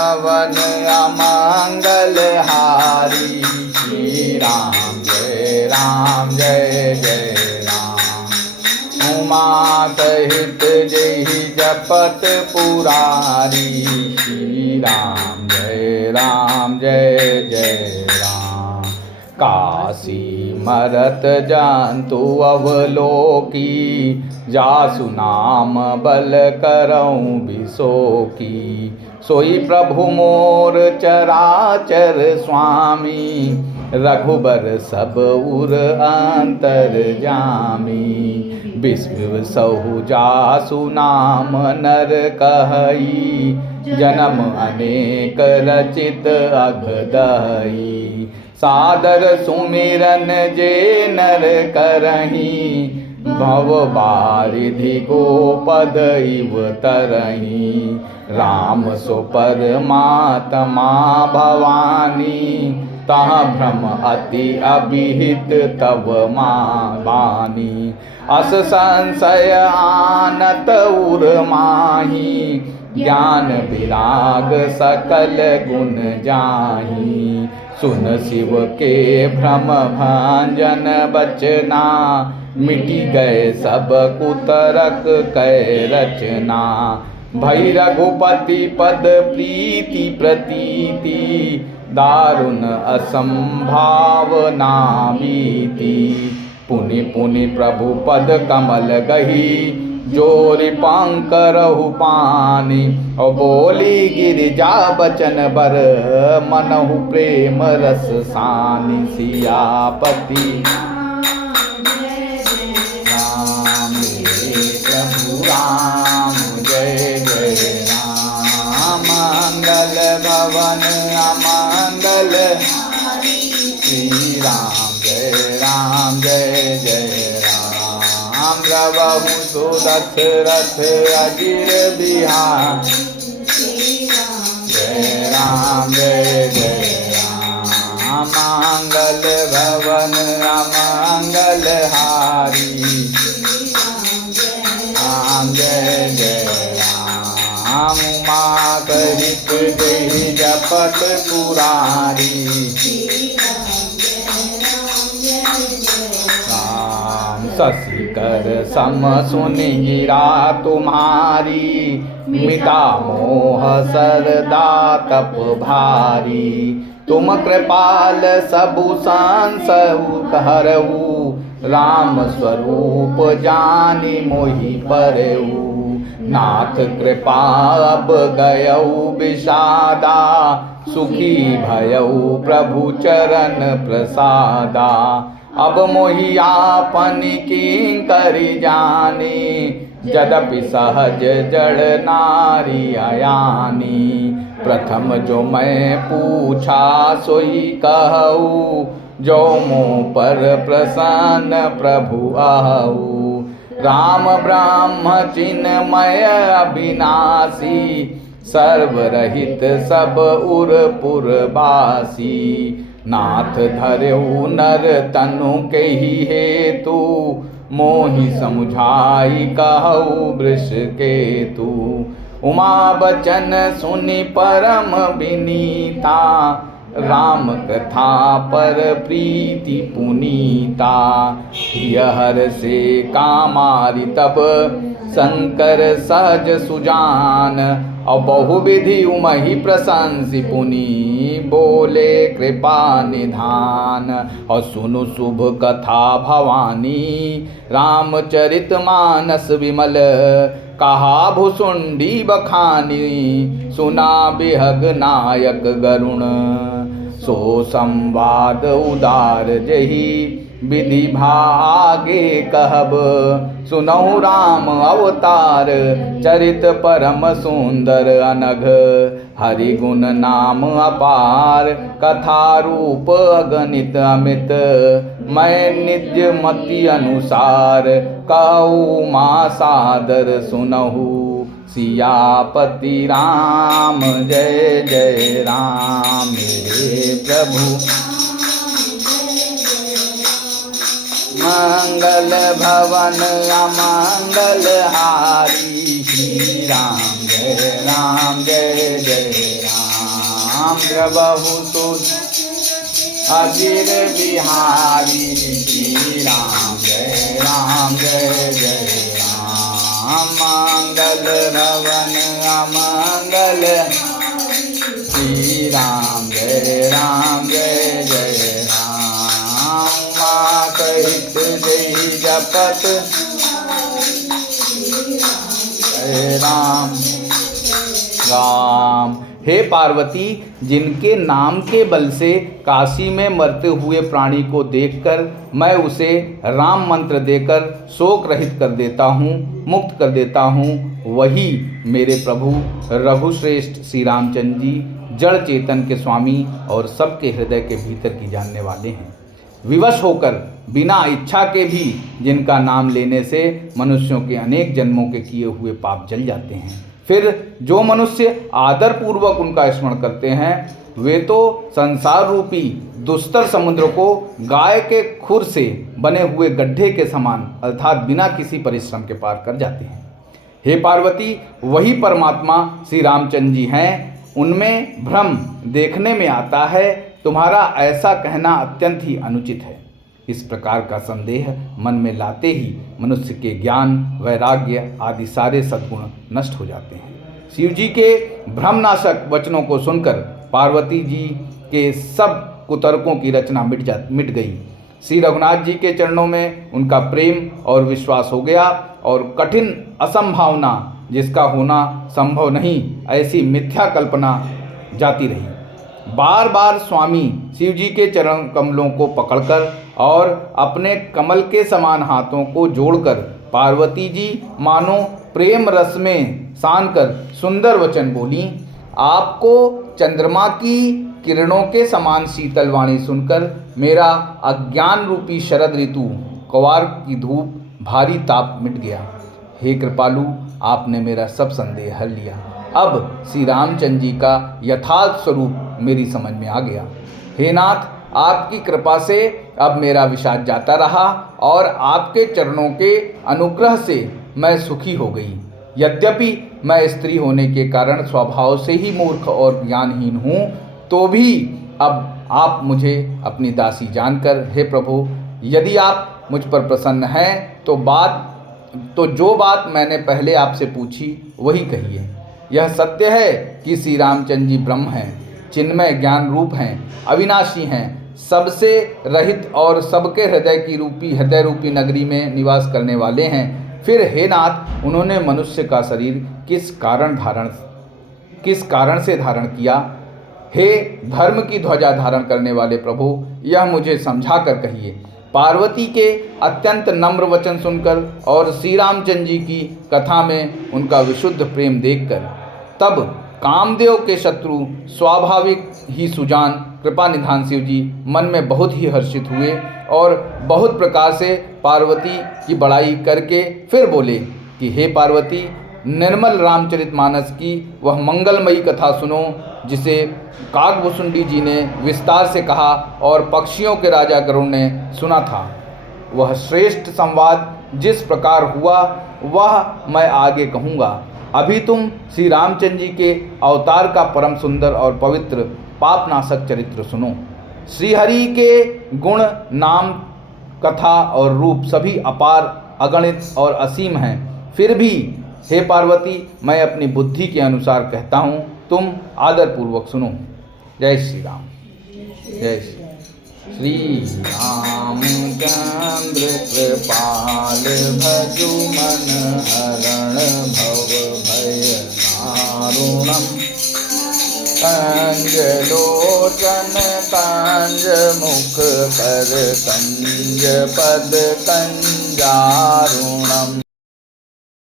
पवन अमंगल हारी। श्री राम जय जय राम। उमा सहित जय जपत पुरारी। श्री राम जय जय राम। काशी मरत जंतु अवलोकी। जासु नाम बल करऊँ बिसोकी। सोई प्रभु मोर चराचर स्वामी। रघुबर सब उर अंतर जामी। विष्णु सहु जासु नाम नर कहई। जन्म अनेक रचित अघदई। सादर सुमिरन जे नर करही। भव बारिधि गोपद इव तरही। राम सो परमात्मा भवानी। तहाँ भ्रम अति अभिहित तव बानी। अस संशय आनत उर माही। ज्ञान विराग सकल गुण जाही। सुन शिव के भ्रम भंजन बचना। मिटी गए सब कुतरक कै रचना। भई रघुपति पद प्रीति प्रतीति। दारुण असंभाव नामीति। पुनि पुनि प्रभु पद कमल गही। जोरि पंकरहु पानी। और बोली गिरिजा बचन बर। मनहु प्रेम रस सानि। सियापति राम प्रभु राम जय जय राम। मंगल भवन अमंगल। श्री राम जय जय राम। रवहु सुदथ रथ अजिर बिहार। जय राम मंगल भवन अमंगल हारी। राम जय राम। उमा सहित जय जपत पुरारी। राम शशिकर सम सुनि गिरा तुम्हारी। मिटा मोह सरदा तप भारी। तुम कृपाल सबु संसहु हरऊ। राम स्वरूप जानि मोहि परऊ। नाथ कृपा अब गयऊ विषादा। सुखी भयऊ प्रभु चरण प्रसादा। अब मोहि आपन किंकरि जानी। यद्यपि सहज जड़ नारी अयानी। प्रथम जो मैं पूछा सोई कहूँ। जो मोह पर प्रसन्न प्रभु आहू। राम ब्रह्म चिन्मय अविनाशी। सर्वरहित सब उर पुरबासी। नाथ धर्यु नर तनु के ही हेतु। मोहि समुझाई कहु वृष केतु। उमा बचन सुनि परम विनीता। राम कथा पर प्रीति पुनीता। हर से कामारि तब शंकर सहज सुजान। और बहुविधि उमहि प्रशंसि पुनि। बोले कृपा निधान। और सुनु शुभ कथा भवानी। रामचरित मानस विमल। कहा भुसुंडी बखानी। सुना बिहग नायक गरुण। सो संवाद उदार जही। विधि भागे कहब। सुनहु राम अवतार। चरित परम सुंदर अनघ। हरि गुण नाम अपार। कथा रूप अगणित अमित। मैं निज मति अनुसार। कहूँ माँ सादर सुनहु। सियापति राम जय जय राम। मेरे प्रभु मंगल भवन अमंगल हारी। श्री राम जय जय राम। द्रवहु सुत अजीर बिहारी। श्री राम जय जय राम। मंगल भवन अमंगल। श्री राम जय जय राम। मात हित जय जपत जय राम राम। हे पार्वती, जिनके नाम के बल से काशी में मरते हुए प्राणी को देखकर मैं उसे राम मंत्र देकर शोक रहित कर देता हूँ, मुक्त कर देता हूँ, वही मेरे प्रभु रघुश्रेष्ठ श्री रामचंद्र जी जड़ चेतन के स्वामी और सबके हृदय के भीतर की जानने वाले हैं। विवश होकर बिना इच्छा के भी जिनका नाम लेने से मनुष्यों के अनेक जन्मों के किए हुए पाप जल जाते हैं। फिर जो मनुष्य आदर पूर्वक उनका स्मरण करते हैं वे तो संसार रूपी दुस्तर समुद्र को गाय के खुर से बने हुए गड्ढे के समान अर्थात बिना किसी परिश्रम के पार कर जाते हैं। हे पार्वती, वही परमात्मा श्री रामचंद्र जी हैं। उनमें भ्रम देखने में आता है। तुम्हारा ऐसा कहना अत्यंत ही अनुचित है। इस प्रकार का संदेह मन में लाते ही मनुष्य के ज्ञान, वैराग्य आदि सारे सद्गुण नष्ट हो जाते हैं। शिव जी के भ्रमनाशक वचनों को सुनकर पार्वती जी के सब कुतर्कों की रचना मिट गई। श्री रघुनाथ जी के चरणों में उनका प्रेम और विश्वास हो गया और कठिन असंभावना, जिसका होना संभव नहीं, ऐसी मिथ्या कल्पना जाती रही। बार बार स्वामी शिव जी के चरण कमलों को पकड़कर और अपने कमल के समान हाथों को जोड़कर पार्वती जी मानो प्रेम रस में सान कर सुंदर वचन बोली। आपको चंद्रमा की किरणों के समान शीतल वाणी सुनकर मेरा अज्ञान रूपी शरद ऋतु कवार की धूप भारी ताप मिट गया। हे कृपालु, आपने मेरा सब संदेह हल लिया। अब श्री रामचंद्र जी का यथार्थ स्वरूप मेरी समझ में आ गया। हे नाथ, आपकी कृपा से अब मेरा विषाद जाता रहा और आपके चरणों के अनुग्रह से मैं सुखी हो गई। यद्यपि मैं स्त्री होने के कारण स्वभाव से ही मूर्ख और ज्ञानहीन हूँ, तो भी अब आप मुझे अपनी दासी जानकर, हे प्रभु, यदि आप मुझ पर प्रसन्न हैं तो जो बात मैंने पहले आपसे पूछी वही कहिए। यह सत्य है कि श्री रामचंद्र जी ब्रह्म हैं, चिन्मय ज्ञान रूप हैं, अविनाशी हैं, सबसे रहित और सबके हृदय रूपी नगरी में निवास करने वाले हैं। फिर हे नाथ, उन्होंने मनुष्य का शरीर किस कारण से धारण किया? हे धर्म की ध्वजा धारण करने वाले प्रभु, यह मुझे समझा कर कहिए। पार्वती के अत्यंत नम्र वचन सुनकर और श्री रामचंद्र जी की कथा में उनका विशुद्ध प्रेम देखकर तब कामदेव के शत्रु स्वाभाविक ही सुजान कृपा निधान शिव जी मन में बहुत ही हर्षित हुए और बहुत प्रकार से पार्वती की बड़ाई करके फिर बोले कि हे पार्वती, निर्मल रामचरितमानस की वह मंगलमयी कथा सुनो जिसे काकभुसुंडी जी ने विस्तार से कहा और पक्षियों के राजा गरुड़ ने सुना था। वह श्रेष्ठ संवाद जिस प्रकार हुआ वह मैं आगे कहूँगा। अभी तुम श्री रामचंद्र जी के अवतार का परम सुंदर और पवित्र पापनाशक चरित्र सुनो। श्रीहरि के गुण, नाम, कथा और रूप सभी अपार, अगणित और असीम हैं। फिर भी हे पार्वती, मैं अपनी बुद्धि के अनुसार कहता हूँ, तुम आदरपूर्वक सुनो। जय श्री राम। जय श्री रामचंद्र कृपाल भजु मन हरण भव भय दारुणम। कंज लोचन कंज मुख कर कंज पद कंजारुणम।